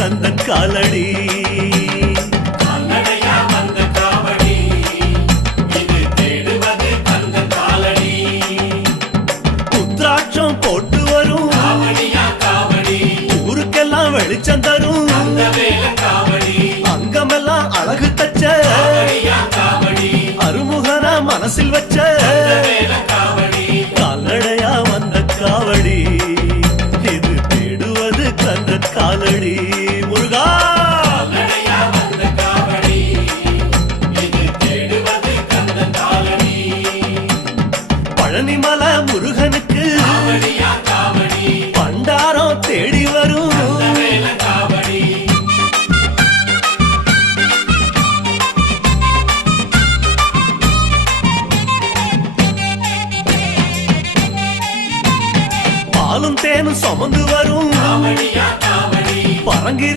கந்தன் காலடி உத்ராட்சம் போட்டு வரும் ஊருக்கெல்லாம் வெளிச்சம் தரும் அங்கமெல்லாம் அழகு தச்ச அருமுகனா மனசில் வச்ச